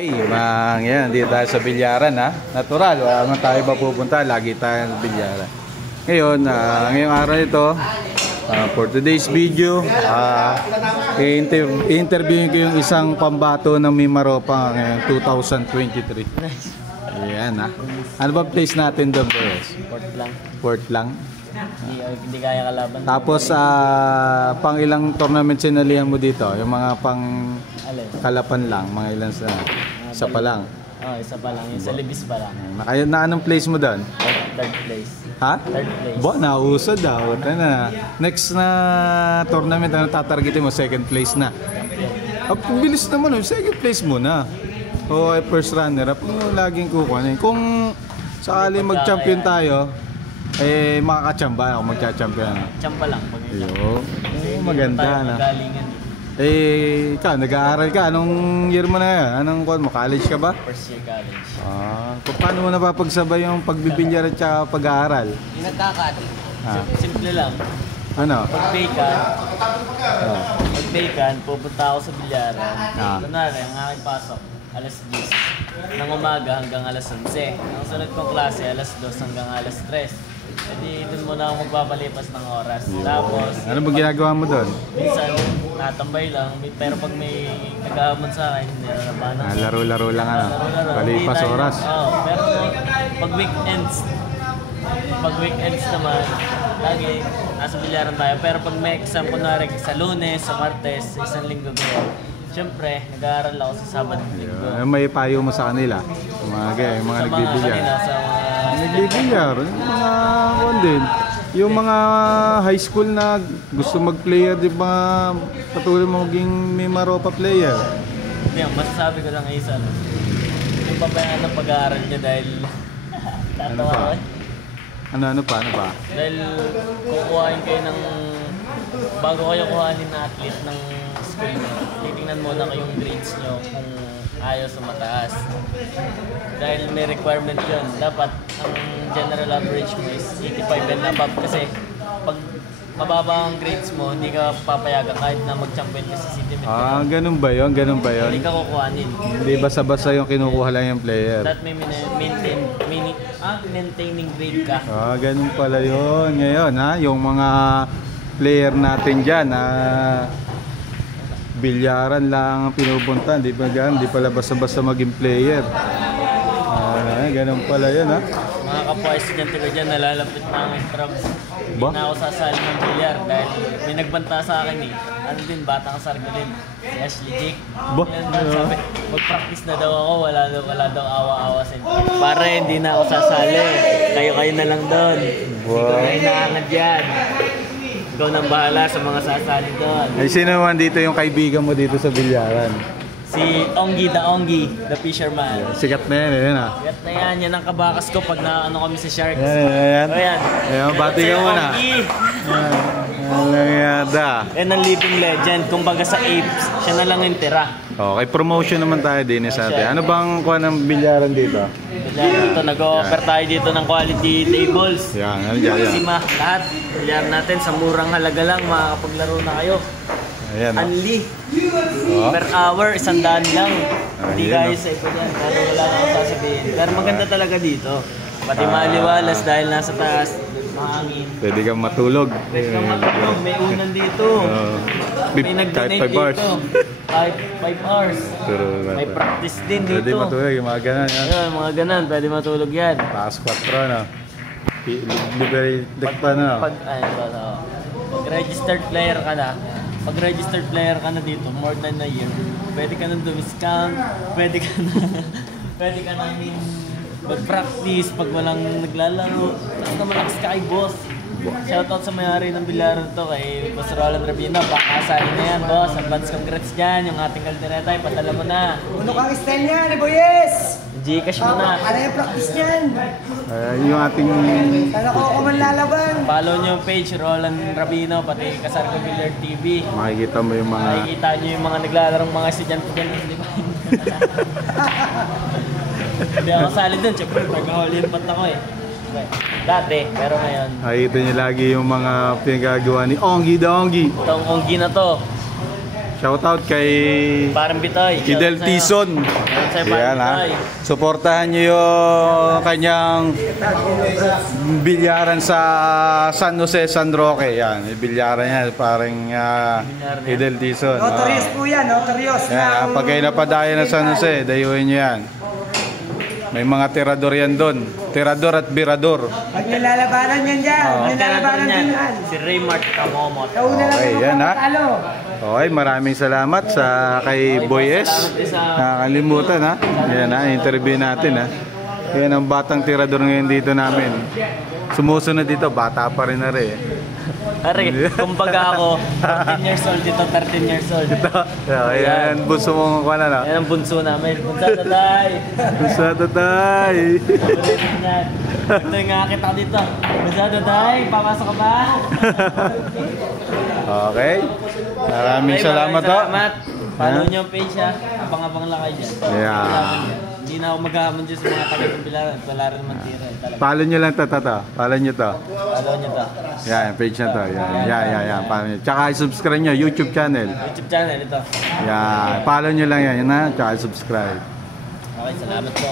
Hey, yan, dito tayo sa bilyaran ha. Natural, wala naman tayo mapupunta, lagi tayo sa bilyaran. Ngayon, ngayong araw ito, for today's video, i-interviewin ko yung isang pambato ng Mimaropa ngayong 2023. Ayan ha. Ano ba place natin doon, boys? Port lang. Port lang. Hindi kaya kalaban. Tapos, pang ilang tournament sinalihan mo dito? Yung mga pang kalapan lang, mga ilan sa... Isa pa lang. Isa pa lang. Yung sa Libis pa lang. Na anong place mo doon? Third place. Ha? Third place. Bo, nausad daw. Next na tournament, ano tatargetin mo? Second place na. Bilis naman, second place muna. O first runner up, yung laging kukuha. Kung sakali mag-champion tayo, makakachamba ako magcha-champion. Chamba lang. Maganda na. Ikaw, nag-aaral ka. Anong year mo na yan? Anong college ka ba? First year college. Paano mo napapagsabay yung pagbibilyar at saka pag-aaral? Yung nagkakati. Simple lang. Ano? Pag-bakan, pupunta ako sa bilyaran. Kunwari, ang aking pasok, alas 10. Ng umaga hanggang alas 11. Ang sunod kong klase, alas 2 hanggang alas 3. Hindi doon muna ako magpapalipas ng oras. Tapos... Ano bang ginagawa mo doon? Minsan, natambay lang. Pero pag may naghahamon sa akin, nilalabanan. Laro-laro lang ano? Palipas oras? Oo. Pero pag weekends naman, lagi nasa bilyaran tayo. Pero pag may exam, kunwari sa Lunes, sa Martes, sa isang linggo ko, siyempre, nag-aaral ako sa Sabado linggo. May payo mo sa kanila? Yung mga nagbibilyar? Nagbibilyar? Yung mga high school na gusto mag-player, di ba patuloy mo maging Mimaropa player? Hindi, masasabi ko lang isa. Yung pabayaan ng pag-aaral niya dahil tatawa ko eh. Ano pa? Dahil kukuhain kayo ng... Bago kayo kuhanin na athlete ng school nyo, titingnan muna kayong grades nyo kung ayos o mataas. Dahil may requirement yun. Dapat ang general average mo is 85 and above kasi pag mababa ang grades mo, hindi ka papayagan kahit na mag-champion ka sa city meet. Ganun ba yun? Hindi ka kukuhanin. Hindi basta-basta yung kinukuha lang yung player. That may maintaining grade ka. Ganun pala yun. Ngayon yung mga player natin dyan bilyaran lang ang pinupunta, di pala basta-basta maging player. Ganun pala yun Mga kapwa estudyante ko dyan, nalalapit na ang intrams. Hindi na ako sasali ng bilyar dahil may nagbanta sa akin Ano din, batang sargo din. Si Ashley Jake. Sabi, mag-practice na daw ako, wala daw awa-awa sa inyo. Pare, hindi na ako sasali. Kayo na lang doon. Hindi ko na inaangad yan. Ikaw nang bahala sa mga sasali doon. Sino naman dito yung kaibigan mo dito sa bilyaran? Si Onggi, the fisherman. Sikat na yan, Sikat na yan, yan ang kabakas ko pag naano kami sa Sharks. Ayan. Bati ka muna. Yan ang living legend. Kumbaga sa Apes, siya na lang yung tira. Okay, promotion naman tayo din sa atin. Ano bang kuha ng bilyaran dito? Bilyaran dito, nag-o-offer tayo dito ng quality tables. Yan. Lahat, bilyaran natin sa murang halaga lang, makakapaglaro na kayo. Ayan, Anli. Per hour, 100 lang. Hindi kayo sa iba dyan. Pero wala na akong sasabihin. Pero maganda talaga dito. Pati maliwalas dahil nasa taas. Mahangin. Pwede kang matulog. May unan dito. May nag-donate dito. 5 hours. May practice din dito. Pwede matulog. Yung mga ganan. Mga ganan. Pwede matulog yan. Taas 4 no? Liberated pa na. Pag registered player ka na, dito, more than a year, pwede ka nang dumiscount, pwede ka na mag-practice pag walang naglalaro. Basta malakas ka kay boss. Shoutout sa may-ari ng bilyaran to kay Boss Roland Rabino. Pakasali na yan, boss. Advance congrats dyan. Yung ating kaldereta, ipadala mo na. Uno kang style niyan, Boyes! Gcash mo na. Ano yung practice niyan? Yung ating... Sana ko man lalaban. Follow nyo yung page, Roland Rabino, pati Kasargo Billiard TV. Makikita mo yung mga... Makikita nyo yung mga naglalarong mga estudyante dyan. Hindi ako sali dun, siyempre nag-all-in pat ako Dati, pero ngayon. Nakikita niyo lagi yung mga pinagagawa ni Onggi the Onggi. Itong Onggi na to. Shoutout kay Parang Bitoy. Idel Tison. Sa'yo, Yan ha. Bitoy. Suportahan nyo yung kanyang bilyaran sa San Jose, San Roque. Yan, yung bilyaran niya. Parang Idel Tison. Notorious po yan, notorious. Yan, pag kayo napadaya ng San Jose, dayuhin nyo yan. May mga tirador yan doon. Tirador at birador. Pag nilalabanan yan dyan, Ang nilalabanan niya, din yan. si Raymart Camomot. Kauna lang Okay, ako yan, ha? matalo. Okay, maraming salamat sa kay Boy S. Nakakalimutan ha. Yan ha, interview natin ha. Yan ang batang tirador ngayon dito namin. Sumusunod dito, bata pa rin na rin. Ari, kumbaga ako, 14 years old dito, 13 years old. Yan, bunso mong kuha na na. Yan ang bunso namin. Bunso tatay. Bunso tatay. Ito yung ngakit ako dito. Bunso tatay, papasok ka ba? Okay. Maraming Okay, salamat ho. Salamat. Follow nyo ang page ha. Abang-abang lang kayo dyan. Yeah. Hindi na ako maghahamon dyan sa mga taga-Bilaran. Wala rin naman tira. Follow nyo lang to. Follow nyo to. Follow nyo to. Yan, page na to. Yan. Follow nyo. Tsaka subscribe nyo, YouTube channel. YouTube channel ito. Yan, follow nyo lang yan. Yan ha, tsaka subscribe. Okay, salamat po.